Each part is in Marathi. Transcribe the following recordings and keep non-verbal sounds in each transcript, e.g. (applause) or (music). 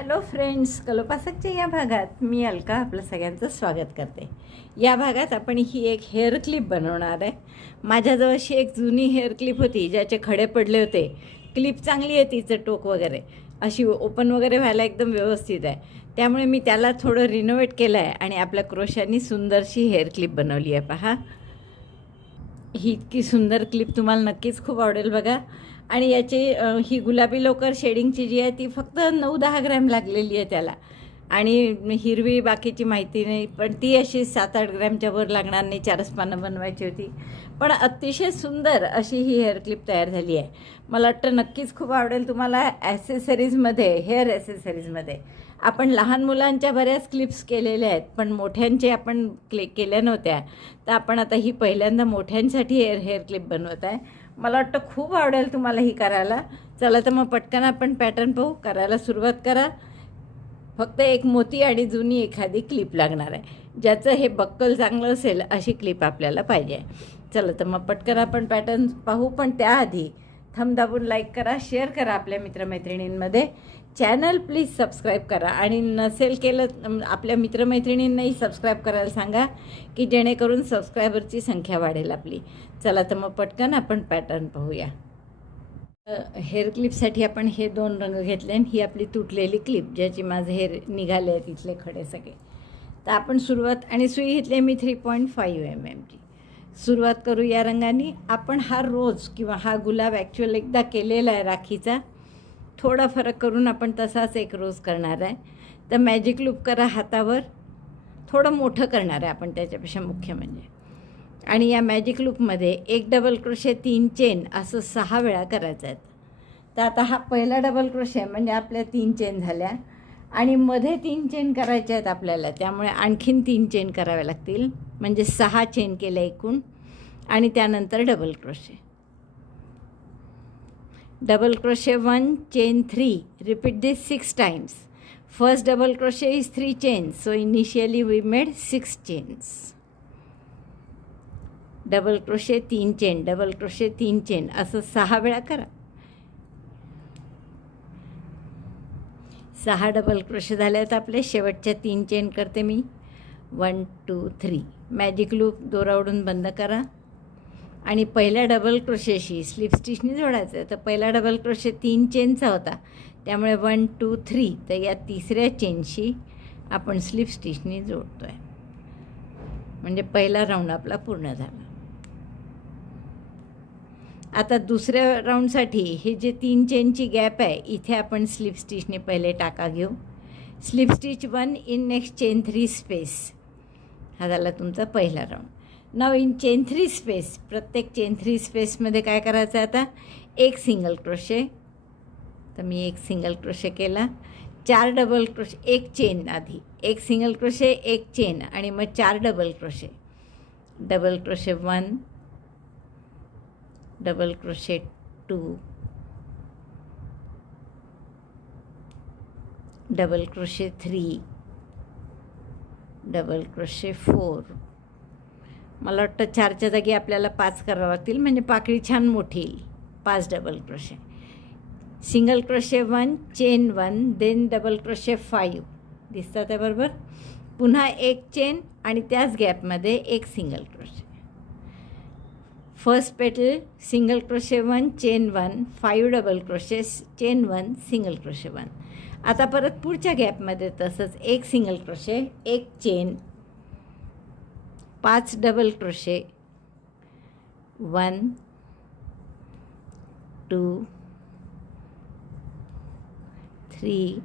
हॅलो फ्रेंड्स कलोपासकच्या या भागात मी अलका आपलं सगळ्यांचं स्वागत करते. या भागात आपण ही एक हेअर क्लिप बनवणार आहे. माझ्याजवळ अशी एक जुनी हेअर क्लिप होती ज्याचे खडे पडले होते. क्लिप चांगली आहे तिचं टोक वगैरे. अशी ओपन वगैरे व्हायला एकदम व्यवस्थित आहे. त्यामुळे मी त्याला थोडं रिनोव्हेट केलं आहे आणि आपल्या क्रोशानी सुंदरशी हेअर क्लिप बनवली आहे. पहा. ही इतकी सुंदर क्लिप तुम्हाला नक्कीच खूप आवडेल बघा. आणि याची ही गुलाबी लोकर शेडिंगची जी आहे ती फक्त नऊ दहा ग्रॅम लागलेली आहे त्याला. आणि हिरवी बाकीची माहिती नाही पण ती अशी सात आठ ग्रॅमच्या वर लागणार नाही चारच पानं बनवायची होती. पण अतिशय सुंदर अशी ही हेअर क्लिप तयार झाली आहे. मला वाटतं नक्कीच खूप आवडेल तुम्हाला ॲसेसरीजमध्ये हेअर ॲसेसरीजमध्ये आपण लहान मुलांच्या बऱ्याच क्लिप्स केलेल्या आहेत पण मोठ्यांचे आपण क्ले केल्या नव्हत्या. तर आपण आता ही पहिल्यांदा मोठ्यांसाठी हेअर हेअर क्लिप बनवत आहे. मला वाटतं खूप आवडेल तुम्हाला ही करायला. चला तर मग पटकन आपण पॅटर्न पाहू. करायला सुरुवात करा. फक्त एक मोती आणि जुनी एखादी क्लिप लागणार आहे. ज्याचं हे बक्कल चांगलं असेल अशी क्लिप आपल्याला पाहिजे चला तर मग पटकन आपण पॅटर्न पाहू. पण त्याआधी थम दाबून लाईक करा शेअर करा आपल्या मित्रमैत्रिणींमध्ये. चॅनल प्लीज सबस्क्राईब करा आणि नसेल केलं आपल्या मित्रमैत्रिणींनाही सबस्क्राईब करायला सांगा की जेणेकरून सबस्क्रायबरची संख्या वाढेल आपली. चला तर मग पटकन आपण पॅटर्न पाहूया. हेअर क्लिपसाठी आपण हे दोन रंग घेतले आणि ही आपली तुटलेली क्लिप ज्याची माझे हेअर निघाले आहेत इथले खडे सगळे. तर आपण सुरुवात आणि सुई घेतली मी थ्री पॉईंट फाईव्ह एम एमची सुरुवात करू या रंगाने. आपण हा रोज किंवा हा गुलाब ॲक्च्युअल एकदा केलेला आहे राखीचा. थोडा फरक करून आपण तसाच एक रोज करणार आहे. तर मॅजिक लूप करा हातावर. थोडं मोठं करणार आहे आपण त्याच्यापेक्षा मुख्य म्हणजे. आणि या मॅजिक लूपमध्ये एक डबल क्रोशे तीन चेन असं सहा वेळा करायचं आहेत तर आता हा पहिला डबल क्रोशे म्हणजे आपल्या तीन चेन झाल्या. आणि मध्ये तीन चेन करायच्या आहेत आपल्याला. त्यामुळे आणखीन तीन चेन कराव्या लागतील. म्हणजे सहा चेन केल्या एकूण. आणि त्यानंतर double crochet double crochet 1 chain 3 repeat this 6 times. First double crochet is 3 chains. So initially we made 6 chains. Double crochet तीन चेन डबल क्रोशे तीन चेन असं सहा वेळा करा. सहा डबल क्रोशे झाले आहेत आपले शेवटच्या तीन चेन करते मी. One two three magic loop दोरावडून बंद करा. आणि पहिल्या डबल क्रोशेशी स्लिप स्टिचनी जोडायचं आहे तर पहिला डबल क्रोशे तीन चेनचा होता. त्यामुळे वन टू थ्री तर या तिसऱ्या चेनशी आपण स्लिप स्टिचनी जोडतो आहे म्हणजे पहिला राऊंड आपला पूर्ण झाला. आता दुसऱ्या राऊंडसाठी हे जे तीन चेनची गॅप आहे इथे आपण स्लिप स्टिचने पहिले टाका घेऊ. Slip stitch one in next chain three space. हा झाला तुमचा पहिला round. Now in chain three space प्रत्येक चेन थ्री स्पेसमध्ये काय करायचं आहे आता? एक सिंगल क्रोशे तर मी एक सिंगल क्रोशे केला. चार डबल क्रोशे एक चेन आधी. एक सिंगल क्रोशे एक चेन आणि मग चार double crochet double crochet one double crochet two double crochet three double crochet four मला वाटतं चारच्या जागी आपल्याला पाच करावं लागतील म्हणजे पाकळी छान मोठी येईल. पाच double crochet single crochet one chain one then double crochet five दिसतात आहे बरोबर? पुन्हा एक चेन आणि त्याच गॅपमध्ये एक single crochet first petal single crochet one chain one five double crochet chain one single crochet one आता परत पुढच्या गॅपमध्ये तसंच एक सिंगल क्रोशे एक चेन पाच double crochet. One, two, three,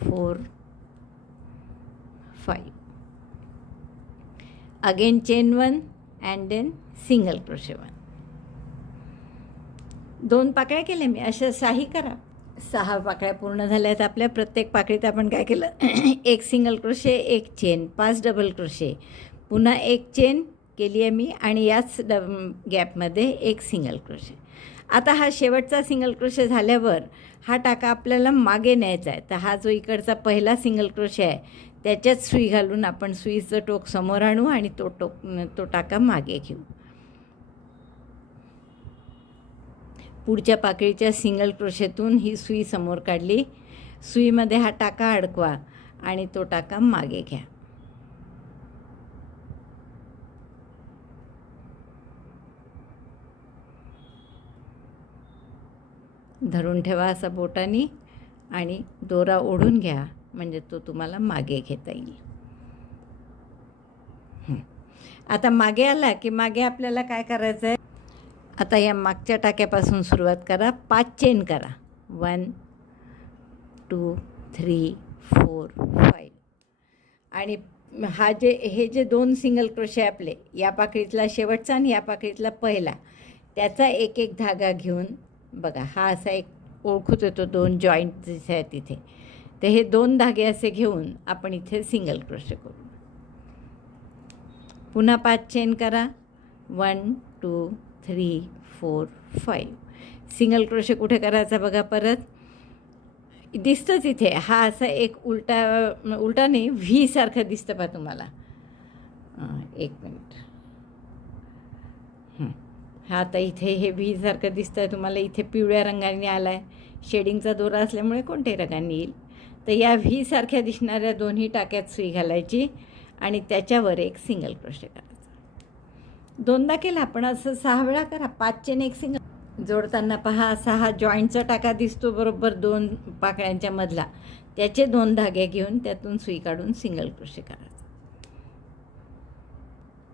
four, five. Again chain one and then single crochet one. दोन पाकळ्या केल्या मी, अशा साही करा. सहा पाकळ्या पूर्ण झाल्या आहेत. आपल्या प्रत्येक पाकळीत आपण काय केलं? (clears throat) एक सिंगल क्रोशे एक चेन पाच डबल क्रोशे पुन्हा एक चेन केली आहे मी आणि याच डब गॅपमध्ये एक सिंगल क्रोशे आता हा शेवटचा सिंगल क्रोशे झाल्यावर हा टाका आपल्याला मागे न्यायचा आहे. तर हा जो इकडचा पहिला सिंगल क्रोशे आहे त्याच्यात सुई घालून आपण सुईचं टोक समोर आणू आणि तो टोक तो टाका मागे घेऊ. पुढच्या पाकळीच्या सिंगल क्रोशेतून ही सुई समोर काढली. सुईमध्ये हा टाका अडकवा आणि तो टाका मागे घ्या. धरून ठेवा असा बोटाने आणि दोरा ओढून घ्या म्हणजे तो तुम्हाला मागे घेता येईल. आता मागे आला की मागे आपल्याला काय करायचं आहे आता या मागच्या टाक्यापासून सुरुवात करा. पाच चेन करा. One two three four five आणि हा जे हे जे दोन सिंगल क्रोशे आपले या पाकळीतला शेवटचा आणि या पाकळीतला पहिला त्याचा एक एक धागा घेऊन बघा हा असा एक ओळखूत येतो दोन जॉईंट आहे तिथे. तर हे दोन धागे असे घेऊन आपण इथे सिंगल क्रोशे करू. पुन्हा पाच चेन करा. One two three four five single crochet कुठे करायचा बघा परत? दिसतंच इथे. हा असा एक उलटा उलटा नाही व्ही सारखं दिसतं पा तुम्हाला. एक मिनिट. हा. आता इथे हे व्ही सारखं दिसतं आहे तुम्हाला इथे पिवळ्या रंगाने आला आहे शेडिंगचा दोरा असल्यामुळे कोणत्याही रंगाने येईल. तर या व्ही सारख्या दिसणाऱ्या दोन्ही टाक्यात सुई घालायची आणि त्याच्यावर एक सिंगल क्रोशे करायचा. दोनदा केला आपण असं सहा वेळा करा. पाचचे एक सिंगल जोडताना पहा असा हा जॉईंटचा टाका दिसतो बरोबर दोन पाकळ्यांच्या मधला. त्याचे दोन धागे घेऊन त्यातून सुई काढून सिंगल क्रोशे करायचं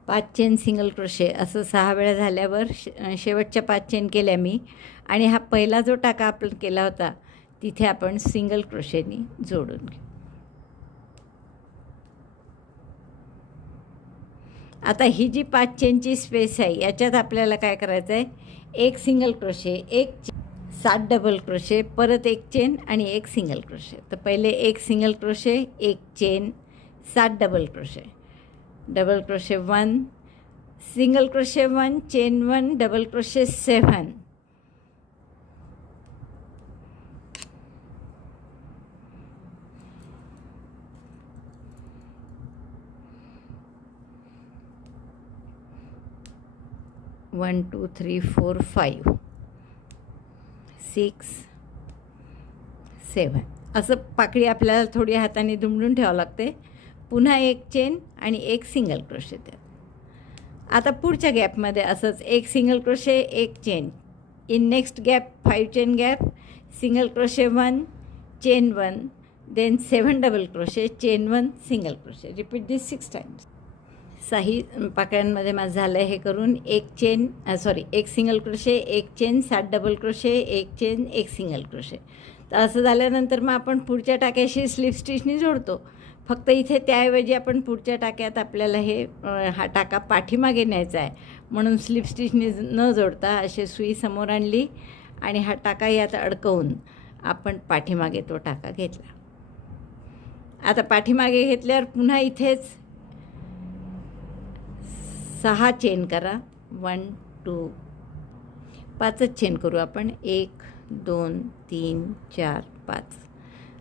पाच चेन सिंगल क्रोशे असं सहा वेळा झाल्यावर शे शेवटच्या पाच चेन केल्या मी. आणि हा पहिला जो टाका आपण केला होता तिथे आपण सिंगल क्रोशेनी जोडून घेऊ. आता ही जी पाच चेनची स्पेस आहे याच्यात आपल्याला काय करायचं आहे एक सिंगल क्रोशे एक सात डबल क्रोशे परत एक चेन आणि एक सिंगल क्रोशे तर पहिले एक सिंगल क्रोशे एक चेन सात double crochet double crochet one single crochet one chain one double crochet seven one two three four five six seven असं पाकळी आपल्याला थोडी हाताने दुमडून ठेवावं लागते. पुन्हा एक चेन आणि एक सिंगल क्रोशे त्यात. आता पुढच्या गॅपमध्ये असंच एक सिंगल क्रोशे एक chain in next gap five chain gap single crochet one chain one then seven double crochet chain one single crochet repeat this six times साही पाकळ्यांमध्ये माझं झालं आहे हे करून. एक चेन सॉरी एक सिंगल क्रोशे एक चेन सात डबल क्रोशे एक चेन एक सिंगल क्रोशे तर असं झाल्यानंतर मग आपण पुढच्या टाक्याशी स्लिप स्टिचनी जोडतो. फक्त इथे त्याऐवजी आपण पुढच्या टाक्यात आपल्याला हे हा टाका पाठीमागे न्यायचा आहे. म्हणून स्लिप स्टिचनी न जोडता असे सुई समोर आणली आणि हा टाका यात अडकवून आपण पाठीमागे तो टाका घेतला. आता पाठीमागे घेतल्यावर पुन्हा इथेच सहा चेन करा. One to. पाचच चेन करू आपण. एक दोन तीन चार पाच.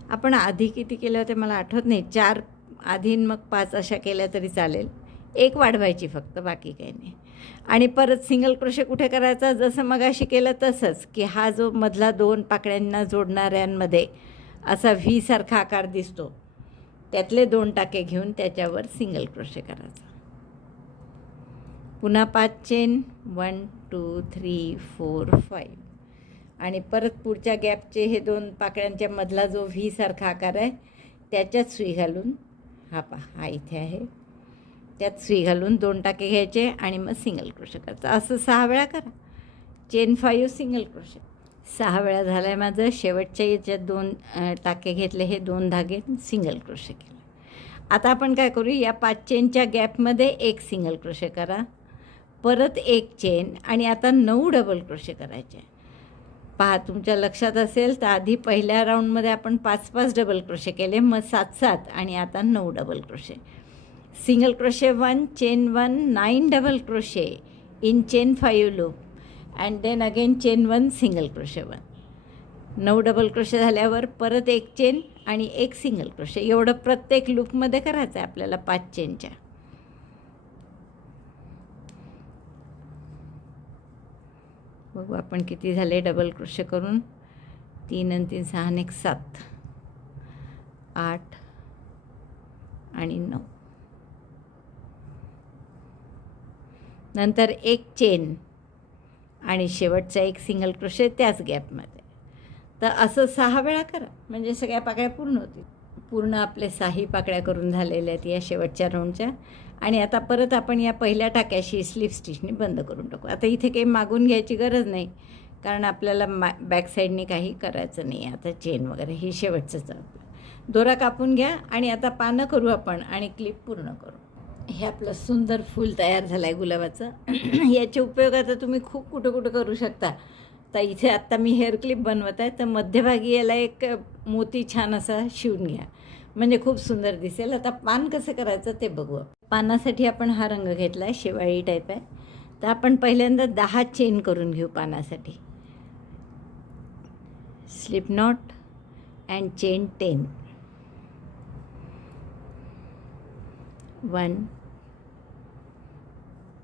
आपण आधी किती केलं होते मला आठवत नाही. चार आधी मग पाच अशा केल्या तरी चालेल. एक वाढवायची फक्त बाकी काही नाही. आणि परत सिंगल क्रोशे कुठे करायचा? जसं मगाशी केलं तसंच की हा जो मधला दोन पाकळ्यांना जोडणाऱ्यांमध्ये असा व्हीसारखा आकार दिसतो त्यातले दोन टाके घेऊन त्याच्यावर सिंगल क्रोशे करायचा. पुन्हा पाच chain one two three four five आणि परत पुढच्या गॅपचे हे दोन पाकळ्यांच्या मधला जो व्ही सारखा आकार आहे त्याच्यात सुई घालून हा पा हा इथे आहे. त्यात सुई घालून दोन टाके घ्यायचे आणि मग सिंगल क्रोशे करायचं. असं सहा वेळा करा. चेन फाईव्ह सिंगल क्रोशे सहा वेळा झालं आहे माझं. शेवटच्या याच्यात दोन टाके घेतले हे दोन धागे सिंगल क्रोशे केला. आता आपण काय करू या पाच चेनच्या गॅपमध्ये एक सिंगल क्रोशे करा. परत एक चेन आणि आता नऊ डबल क्रोशे करायचे पहा तुमच्या लक्षात असेल तर आधी पहिल्या राऊंडमध्ये आपण पाच पाच डबल क्रोशे केले मग सात सात आणि आता नऊ double crochet single crochet one chain one nine double crochet in chain five loop and then again chain one single crochet one नऊ डबल क्रोशे झाल्यावर परत एक चेन आणि एक सिंगल क्रोशे एवढं प्रत्येक लूपमध्ये करायचं आहे आपल्याला पाच चेनच्या बघू आपण किती झाले. डबल क्रोशे करून तीन आणि तीन सहा आणि एक सात. आठ आणि नऊ. नंतर एक चेन आणि शेवटचा एक सिंगल क्रोशे त्याच गॅपमध्ये. तर असं सहा वेळा करा. म्हणजे सगळ्या पाकळ्या पूर्ण होतील. पूर्ण आपले साही पाकळ्या करून झालेल्या आहेत या शेवटच्या राऊंडच्या आणि आता परत आपण या पहिल्या टाक्याशी स्लीप स्टिचने बंद करून टाकू. आता इथे काही मागून घ्यायची गरज नाही कारण आपल्याला मा बॅक साईडने काही करायचं नाही. आता चेन वगैरे हे शेवटचंच आपलं दोरा कापून घ्या आणि आता पानं करू आपण आणि क्लिप पूर्ण करू. हे आपलं सुंदर फूल तयार झालं आहे गुलाबाचं. (clears throat) याचे उपयोग आता तुम्ही खूप कुठं कुठं करू शकता. तर इथे आत्ता मी हेअर क्लिप बनवत आहे तर मध्यभागी याला एक मोती छान असा शिवून घ्या. म्हणजे खूप सुंदर दिसेल. आता पान कसं करायचं ते बघू पानासाठी आपण हा रंग घेतला आहे शेवाळी टाईप आहे. तर आपण पहिल्यांदा दहा चेन करून घेऊ पानासाठी. Slip knot and chain ten one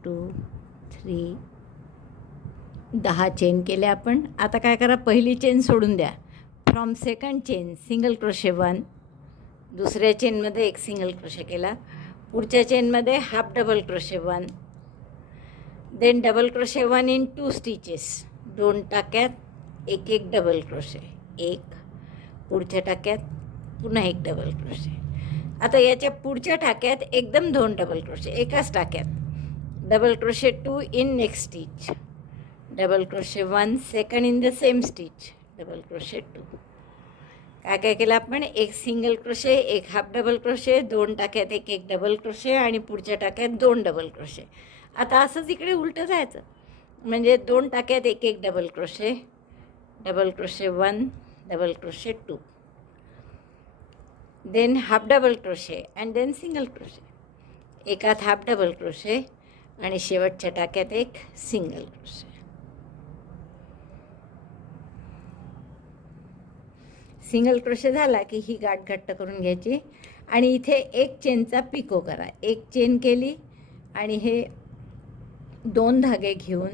two three दहा चेन केले आपण. आता काय करा पहिली चेन सोडून द्या. From second chain single crochet one दुसऱ्या चेनमध्ये एक सिंगल क्रोशे केला. पुढच्या चेनमध्ये half double crochet one. Then double crochet one in two stitches दोन टाक्यात एक एक डबल क्रोशे एक. पुढच्या टाक्यात पुन्हा एक डबल क्रोशे आता याच्या पुढच्या टाक्यात एकदम दोन डबल क्रोशे एकाच टाक्यात. Double crochet two in next stitch double crochet one second in the same stitch double crochet two काय काय केलं आपण? एक सिंगल क्रोशे एक हाफ डबल क्रोशे दोन टाक्यात एक एक डबल क्रोशे आणि पुढच्या टाक्यात दोन डबल क्रोशे आता असंच इकडे उलटं जायचं. म्हणजे दोन टाक्यात एक एक double crochet double crochet one double crochet two then half double crochet and then single crochet एकात हाफ डबल क्रोशे आणि शेवटच्या टाक्यात एक सिंगल क्रोशे सिंगल क्रोशे झाला की ही गाठ घट्ट करून घ्यायची. आणि इथे एक चेनचा पिको करा. एक चेन केली आणि हे दोन धागे घेऊन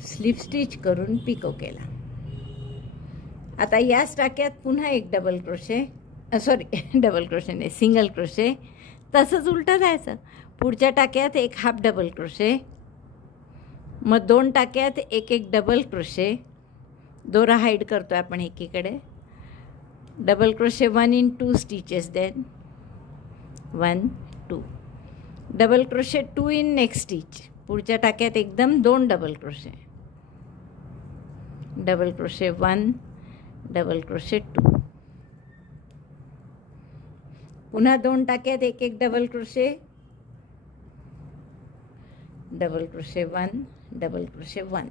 स्लिप स्टिच करून पिको केला. आता याच टाक्यात पुन्हा एक double crochet sorry (laughs) double crochet नाही सिंगल क्रोशे. तसंच उलटं जायचं. पुढच्या टाक्यात एक हाफ डबल क्रोशे. मग दोन टाक्यात एक एक डबल क्रोशे. दोरा हाईड करतो आहे आपण एकीकडे. Double crochet one in two stitches then one two double crochet two in next stitch पुढच्या टाक्यात एकदम दोन double crochet double crochet one double crochet two पुन्हा दोन टाक्यात एक एक double crochet double crochet one double crochet one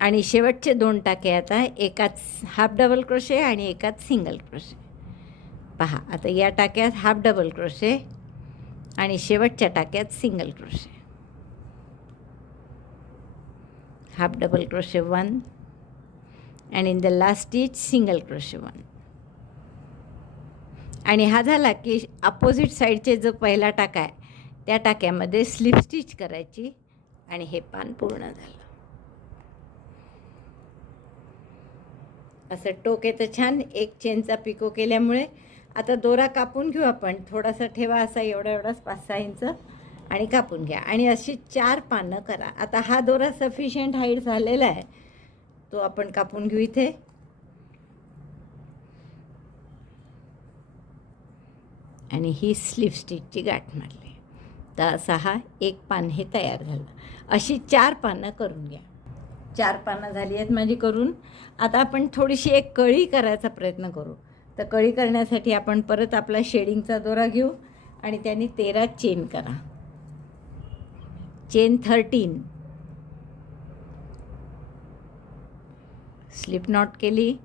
आणि शेवटचे दोन टाके आता एकाच हाफ डबल क्रोशे आणि एकाच सिंगल क्रोशे पहा आता या टाक्यात हाफ डबल क्रोशे आणि शेवटच्या टाक्यात single crochet half double crochet one and in the last stitch single crochet one आणि हा झाला की अपोजिट साईडचे जो पहिला टाका आहे त्या टाक्यामध्ये स्लिप स्टिच करायची आणि हे पान पूर्ण झालं. असं टोके तर छान एक चेनचा पिको केल्यामुळे. आता दोरा कापून घेऊ आपण. थोडासा ठेवा असा एवढा एवढाच पाच सहा इंच आणि कापून घ्या. आणि अशी चार पानं करा. आता हा दोरा सफिशियंट हाईट झालेला आहे. तो आपण कापून घेऊ इथे. आणि ही स्लिप स्टिचची गाठ मारली. तर असा हा एक पान हे तयार झालं. अशी चार पानं करून घ्या. चार पानं झाली आहेत माझी करून. आता आपण थोडीशी एक कळी करायचा प्रयत्न करू. तर कळी करण्यासाठी आपण परत आपला शेडिंगचा दोरा घेऊ आणि त्याने तेरा चेन करा. Chain thirteen. स्लिप नॉट केली.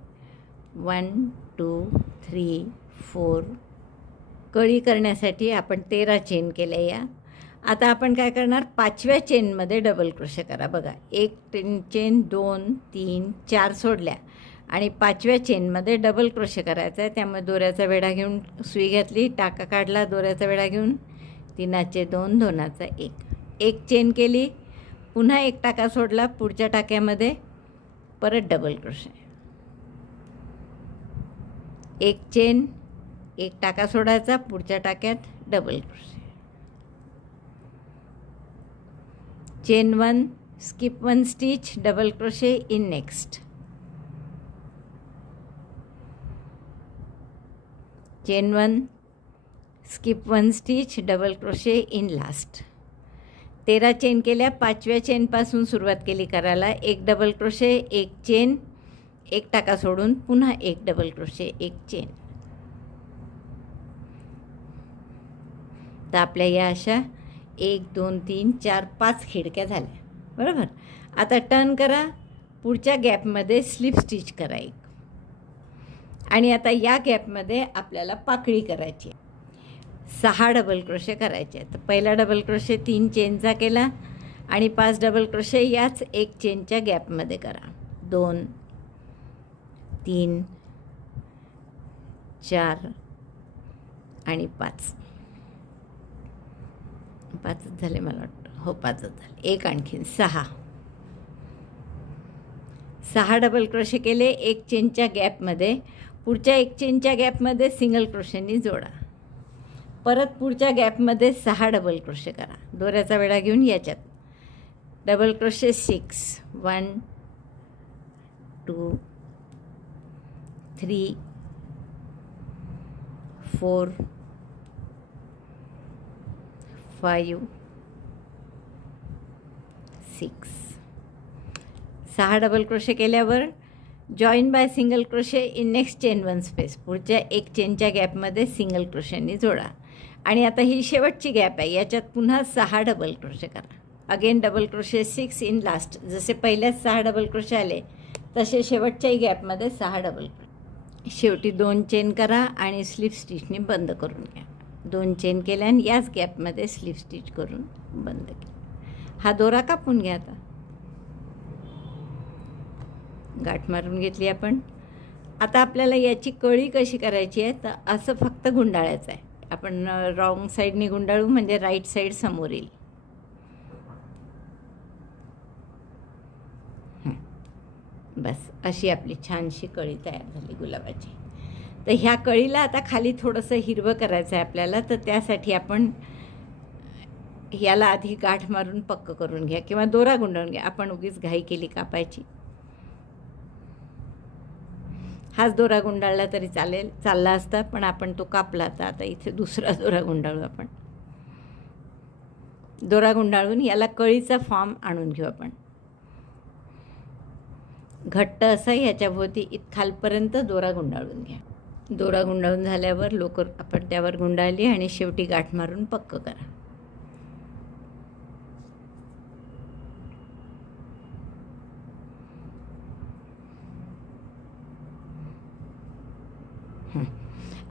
One two three four. कळी करण्यासाठी आपण तेरा चेन केल्या या. आता आपण काय करणार? पाचव्या चेनमध्ये डबल क्रोशे करा. बघा एक टेन चेन दोन तीन चार सोडल्या आणि पाचव्या चेनमध्ये डबल क्रोशे करायचा आहे त्यामुळे दोऱ्याचा वेढा घेऊन सुई घेतली टाका काढला दोऱ्याचा वेढा घेऊन. तिनाचे दोन दोनाचा एक. एक चेन केली पुन्हा एक टाका सोडला पुढच्या टाक्यामध्ये परत डबल क्रोशे एक चेन एक टाका सोडायचा पुढच्या टाक्यात double crochet chain one skip one stitch double crochet in next chain one skip one stitch double crochet in last तेरा चेन केल्या पाचव्या चेनपासून सुरुवात केली करायला. एक डबल क्रोशे एक चेन एक टाका सोडून पुन्हा एक डबल क्रोशे एक चेन तर आपल्या या अशा एक दोन तीन चार पाच खिडक्या झाल्या. बरोबर? आता टर्न करा. पुढच्या गॅपमध्ये स्लिप स्टिच करा एक. आणि आता या गॅपमध्ये आपल्याला पाकळी करायची आहे. सहा डबल क्रोशे करायचे तर पहिला डबल क्रोशे तीन चेनचा केला आणि पाच डबल क्रोशे याच एक चेनच्या गॅपमध्ये करा. दोन तीन चार आणि पाच. पाचच झाले मला वाटतं. हो पाचच झाले. एक आणखीन सहा. सहा डबल क्रोशे केले एक चेनच्या गॅपमध्ये पुढच्या एक चेनच्या गॅपमध्ये सिंगल क्रोशेनी जोडा. परत पुढच्या गॅपमध्ये सहा डबल क्रोशे करा. दोऱ्याचा वेळा घेऊन याच्यात. Double crochet six one two three four five six. सहा डबल क्रोशे केल्यावर join by single crochet in next chain one space पुढच्या एक चेनच्या गॅपमध्ये सिंगल क्रोशेनी जोडा. आणि आता ही शेवटची गॅप आहे. याच्यात पुन्हा सहा डबल क्रोशे करा. Again double crochet six in last जसे पहिल्याच सहा डबल क्रोशे आले तसे शेवटच्याही गॅपमध्ये सहा डबल शेवटी दोन चेन करा आणि स्लिप स्टिचने बंद करून घ्या. दोन चेन केल्या आणि याच गॅपमध्ये स्लिप स्टिच करून बंद केलं. हा दोरा कापून घ्या आता. गाठ मारून घेतली आपण. आता आपल्याला याची कळी कशी करायची आहे? तर असं फक्त गुंडाळायचं आहे. आपण रॉंग साईडने गुंडाळू म्हणजे राईट साईड समोर येईल. बस अशी आपली छानशी कळी तयार झाली गुलाबाची. तर ह्या कळीला आता खाली थोडंसं हिरवं करायचं आहे आपल्याला तर त्यासाठी आपण याला आधी गाठ मारून पक्क करून घ्या किंवा दोरा गुंडाळून घ्या. आपण उगीच घाई केली कापायची. हाच दोरा गुंडाळला तरी चालेल चालला असता पण आपण तो कापला आता आता इथे दुसरा दोरा गुंडाळू आपण. दोरा गुंडाळून याला कळीचा फॉर्म आणून घेऊ आपण. घट्ट असं ह्याच्याभोवती इत खालपर्यंत दोरा गुंडाळून घ्या. दोरा गुंडाळून झाल्यावर लोकर आपण त्यावर गुंडाळली आणि शेवटी गाठ मारून पक्क करा.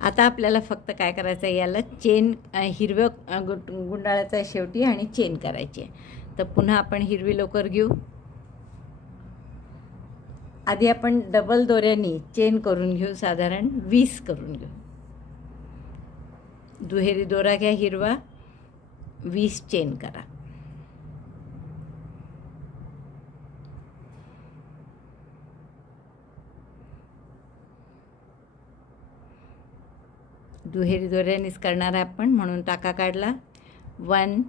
आता आपल्याला फक्त काय करायचं आहे याला चेन हिरव्या गुंडाळ्याचा आहे शेवटी आणि चेन करायची आहे. तर पुन्हा आपण हिरवी लोकर घेऊ. आधी आपण डबल दोऱ्यांनी चेन करून घेऊ साधारण वीस करून घेऊ. दुहेरी दोरा घ्या हिरवा वीस चेन करा. दुहेरी दोऱ्यानेच करणार आहे आपण म्हणून टाका काढला. One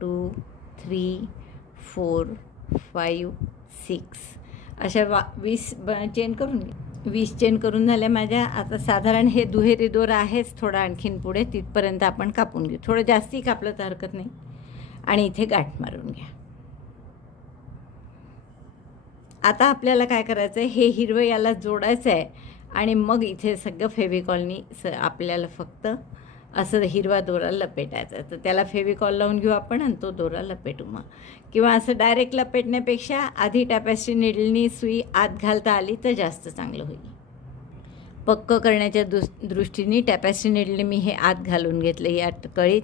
two three four five six अशा वा वीस ब चेन करून घे. वीस चेन करून झाल्या माझ्या. आता साधारण हे दुहेरी दोर आहेच थोडं आणखीन पुढे. तिथपर्यंत आपण कापून घेऊ. थोडं जास्ती कापलं तर हरकत नाही. आणि इथे गाठ मारून घ्या. आता आपल्याला काय करायचं आहे हे हिरवं याला जोडायचं आहे आणि मग इथे सगळं फेविकॉलनी स आपल्याला फक्त असं हिरवा दोरा लपेटायचा. तर त्याला फेविकॉल लावून घेऊ आपण आणि तो दोरा लपेटू मग. किंवा असं डायरेक्ट लपेटण्यापेक्षा आधी टॅपॅस्ट्री निडलनी सुई आत घालता आली तर जास्त चांगलं होईल. पक्क करण्याच्या दुस दृष्टीने टॅपॅस्ट्री निडली मी हे आत घालून घेतलं या कळीत.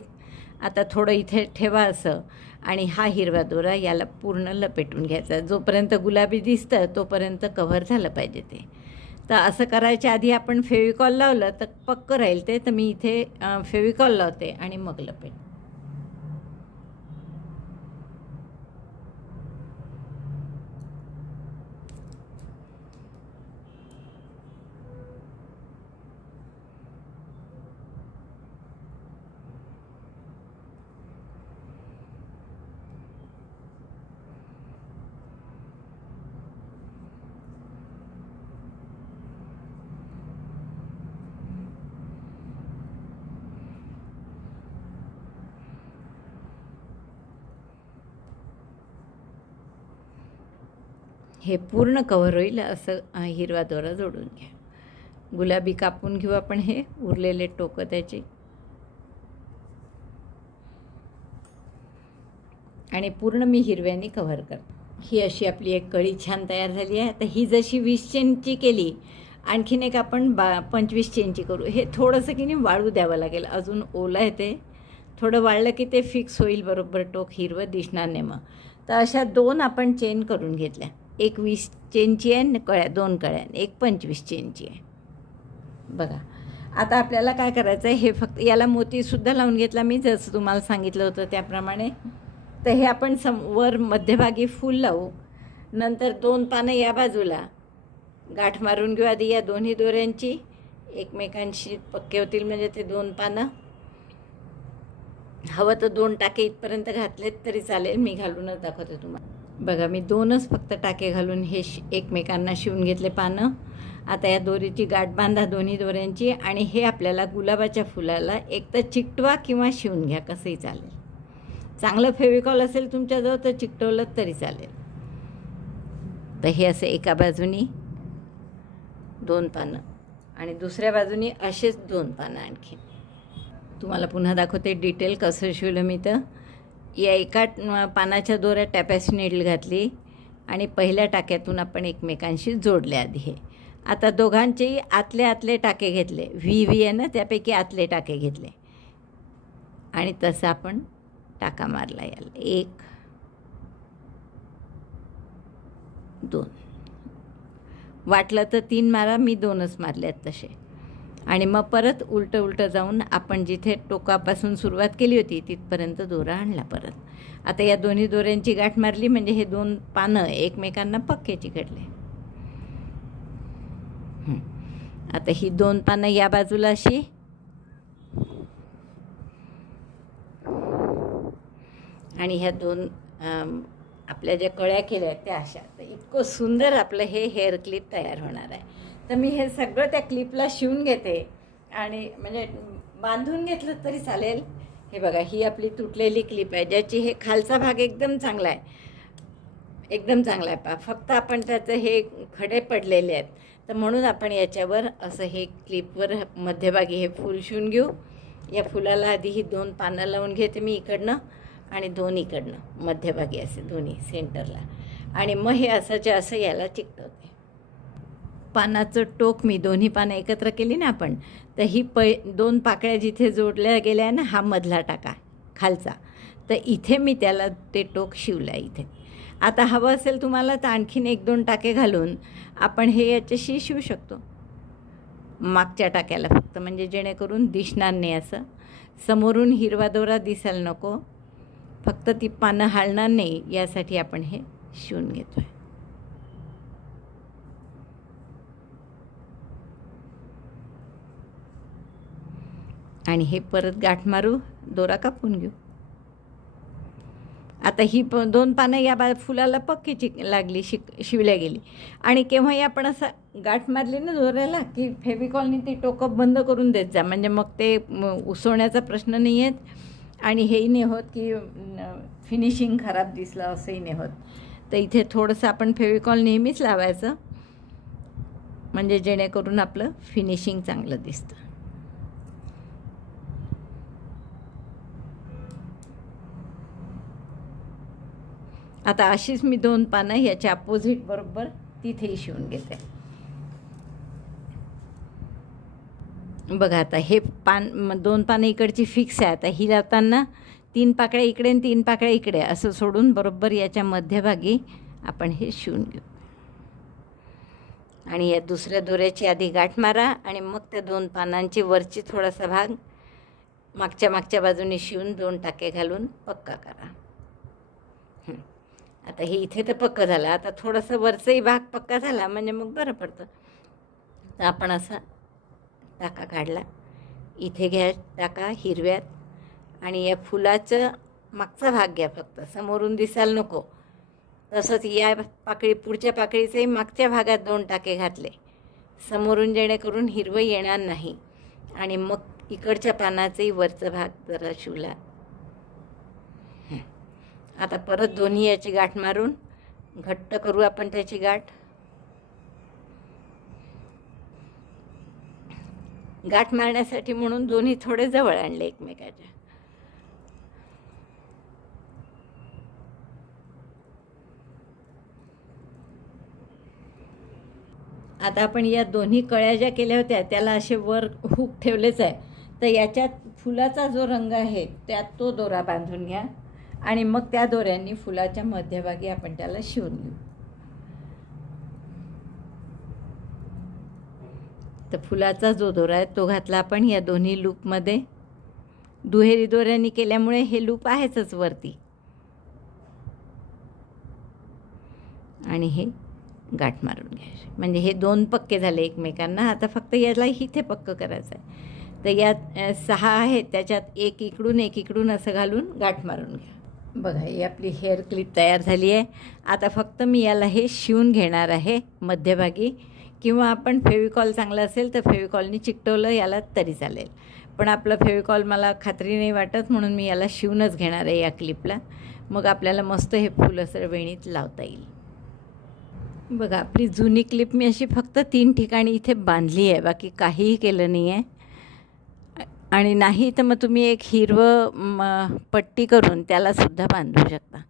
आता थोडं इथे ठेवा असं. आणि हा हिरवा दोरा याला पूर्ण लपेटून घ्यायचा. जोपर्यंत गुलाबी दिसतं तोपर्यंत कव्हर झालं पाहिजे ते. तर असं करायच्या आधी आपण फेविकॉल लावलं तर पक्क राहील ते. तर मी इथे फेविकॉल लावते आणि मग लपेट. हे पूर्ण कव्हर होईल असं हिरवा दोरा जोडून घ्या. गुलाबी कापून घेऊ आपण हे उरलेले टोकं त्याचे. आणि पूर्ण मी हिरव्याने कव्हर करते. ही अशी आपली एक कळी छान तयार झाली आहे. तर ही जशी वीस चेनची केली आणखीन एक आपण बा पंचवीस चेनची करू. हे थोडंसं की नाही वाळू द्यावं लागेल. अजून ओलं आहे ते थोडं वाळलं की ते फिक्स होईल बरोबर टोक हिरवं दिसणार नाही मग. तर अशा दोन आपण चेन करून घेतल्या. एक वीस चेनची आहे कळ्या दोन कळ्या आणि एक पंचवीस चेनची आहे. बघा आता आपल्याला काय करायचं आहे? हे फक्त याला मोतीसुद्धा लावून घेतला मी जसं तुम्हाला सांगितलं होतं त्याप्रमाणे. तर हे आपण सम वर मध्यभागी फूल लावू. नंतर दोन पानं या बाजूला. गाठ मारून घेऊ आधी या दोन्ही दोऱ्यांची. एकमेकांशी पक्के होतील म्हणजे ते दोन पानं. हवं तर दोन टाके इथपर्यंत घातलेत तरी चालेल. मी घालूनच दाखवते तुम्हाला. बघा मी दोनच फक्त टाके घालून हे शि एकमेकांना शिवून घेतले पानं. आता या दोरीची गाठ बांधा दोन्ही दोऱ्यांची आणि हे आपल्याला गुलाबाच्या फुलाला एक तर चिकटवा किंवा शिवून घ्या कसंही चालेल. चांगलं फेविकॉल असेल तुमच्याजवळ तर चिकटवलं तरी चालेल. तर हे असे एका बाजूनी दोन पानं आणि दुसऱ्या बाजूनी असेच दोन पानं आणखी तुम्हाला पुन्हा दाखवते डिटेल कसं शिवलं मी तर. या एका पानाच्या दोऱ्या टॅपॅसी नेडल घातली आणि पहिल्या टाक्यातून आपण एकमेकांशी जोडले आधी हे. आता दोघांचेही आतले आतले टाके घेतले. व्ही व्ही आहे ना त्यापैकी आतले टाके घेतले. आणि तसं आपण टाका मारला याला. एक दोन. वाटलं तर तीन मारा मी दोनच मारले आहेत तसे. आणि मग परत उलटं उलटं जाऊन आपण जिथे टोकापासून सुरुवात केली होती तिथपर्यंत दोरा आणला परत. आता या दोन्ही दोऱ्यांची गाठ मारली म्हणजे हे दोन पानं एकमेकांना पक्के चिकटले. आता ही दोन पानं या बाजूला अशी. आणि ह्या दोन आपल्या ज्या कळ्या केल्या त्या अशा. तर इतकं सुंदर आपलं हे हेअर क्लिप तयार होणार आहे. तर मी हे सगळं त्या क्लिपला शिवून घेते. आणि म्हणजे बांधून घेतलं तरी चालेल. हे बघा ही आपली तुटलेली क्लिप आहे ज्याची हे खालचा भाग एकदम चांगला आहे. एकदम चांगला आहे पा फक्त आपण त्याचं हे खडे पडलेले आहेत. तर म्हणून आपण याच्यावर असं हे क्लिपवर मध्यभागी हे फूल शिवून घेऊ. या फुलाला आधी ही दोन पानं लावून घेते मी इकडनं आणि दोन इकडनं. मध्यभागी असे दोन्ही सेंटरला आणि मग हे असंच्या असं याला चिकटवते. पानाचं टोक मी दोन्ही पानं एकत्र केली ना आपण तर ही पै दोन पाकळ्या जिथे जोडल्या गेल्या आहे ना हा मधला टाका खालचा. तर इथे मी त्याला ते टोक शिवलं आहे इथे. आता हवं असेल तुम्हाला तर आणखीन एक दोन टाके घालून आपण हे याच्याशी शिवू शकतो. मागच्या टाक्याला फक्त म्हणजे जेणेकरून दिसणार नाही असं. समोरून हिरवा दोरा दिसायला नको. फक्त ती पानं हालणार नाही यासाठी आपण हे शिवून घेतो आहे आणि हे परत गाठ मारू दोरा कापून घेऊ. आता ही प दोन पानं या बा फुलाला पक्की चिक लागली शिक शिवल्या गेली. आणि केव्हाही आपण असं गाठ मारली ना दोऱ्याला की फेविकॉलनी ती टोकप बंद करून देत जा. म्हणजे मग ते उसवण्याचा प्रश्न नाही आहेत आणि हेही नाही होत की फिनिशिंग खराब दिसलं असंही नाही होत. तर इथे थोडंसं आपण फेविकॉल नेहमीच लावायचं. म्हणजे जेणेकरून आपलं फिनिशिंग चांगलं दिसतं. आता अशीच मी दोन पानं ह्याच्या अपोजिट बरोबर तिथेही शिवून घेते. बघा आता हे पान दोन पानं इकडची फिक्स आहे. आता ही लावताना तीन पाकळ्या इकडे आणि तीन पाकळ्या इकडे असं सोडून बरोबर याच्या मध्यभागी आपण हे शिवून घेऊ. आणि या दुसऱ्या दोऱ्याची आधी गाठ मारा आणि मग त्या दोन पानांची वरची थोडासा भाग मागच्या मागच्या बाजूने शिवून दोन टाके घालून पक्का करा. आता हे इथे तर पक्कं झालं. आता थोडंसं वरचाही भाग पक्का झाला म्हणजे मग बरं पडतं. तर आपण असा टाका काढला. इथे घ्या टाका हिरव्यात आणि या फुलाचं मागचा भाग घ्या फक्त. समोरून दिसायला नको. तसंच या पाकळी पुढच्या पाकळीचंही मागच्या भागात दोन टाके घातले. समोरून जेणेकरून हिरवं येणार नाही. आणि मग इकडच्या पानाचाही वरचा भाग जरा शिवला. आता परत दोन्ही याची गाठ मारून घट्ट करू आपण त्याची गाठ. गाठ मारण्यासाठी म्हणून दोन्ही थोडे जवळ आणले एकमेकाच्या. आता आपण या दोन्ही कळ्या ज्या केल्या होत्या त्याला असे वर हुक ठेवलेच आहे. तर याच्यात फुलाचा जो रंग आहे त्यात तो दोरा बांधून घ्या. आणि मग त्या दोऱ्यांनी फुलाच्या मध्यभागी आपण त्याला शिवून घेऊ तर फुलाचा जो दोरा आहे तो घातला आपण या दोन्ही लूपमध्ये. दुहेरी दोऱ्यांनी केल्यामुळे हे लूप आहेच वरती. आणि हे गाठ मारून घ्यायचे. म्हणजे हे दोन पक्के झाले एकमेकांना. आता फक्त याला इथे पक्क करायचं आहे तर यात सहा आहेत. त्याच्यात एक इकडून एक इकडून असं घालून गाठ मारून घ्या. बघा ही आपली हेअर क्लिप तयार झाली आहे. आता फक्त मी याला हे शिवून घेणार आहे मध्यभागी. किंवा आपण फेविकॉल चांगलं असेल तर फेविकॉलनी चिकटवलं याला तरी चालेल. पण आपलं फेविकॉल मला खात्री नाही वाटत म्हणून मी याला शिवूनच घेणार आहे या क्लिपला मग आपल्याला मस्त हे फुल असं वेणीत लावता येईल. बघा आपली जुनी क्लिप मी अशी फक्त तीन ठिकाणी इथे बांधली आहे बाकी काहीही केलं नाही आहे आणि नाही तर मग तुम्ही एक हिरवं म, पट्टी करून त्यालासुद्धा बांधू शकता.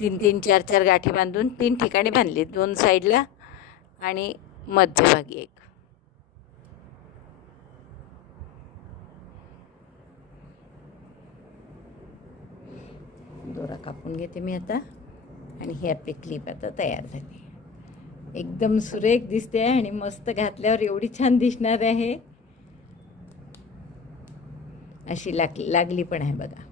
तीन तीन चार चार गाठी बांधून तीन ठिकाणी बांधली. दोन साईडला आणि मध्यभागी एक. दोरा कापून घेते मी आता. आणि ही आपली क्लिप आता तयार झाली. एकदम सुरेख दिसते आहे आणि मस्त घातल्यावर एवढी छान दिसणार आहे. अशी लाग लागली पण आहे बघा.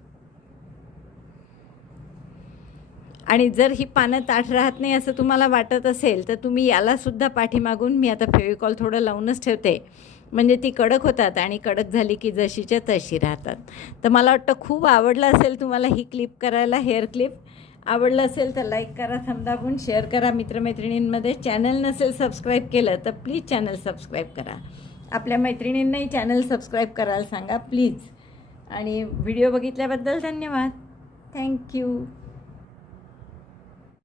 आणि जर ही पानं ताठ राहत नाही असं तुम्हाला वाटत असेल तर तुम्ही यालासुद्धा पाठीमागून मी आता फेविकॉल थोडं लावूनच ठेवते. म्हणजे ती कडक होतात आणि कडक झाली की जशीच्या तशी राहतात. तर मला वाटतं खूप आवडलं असेल तुम्हाला ही क्लिप करायला हेअर क्लिप. आवडलं असेल तर लाईक करा थंब शेअर करा. मित्रमैत्रिणींमध्ये चॅनल नसेल सबस्क्राईब केलं तर प्लीज चॅनल सबस्क्राईब करा. आपल्या मैत्रिणींनाही चॅनल सबस्क्राईब करायला सांगा प्लीज आणि व्हिडिओ बघितल्याबद्दल धन्यवाद. थँक्यू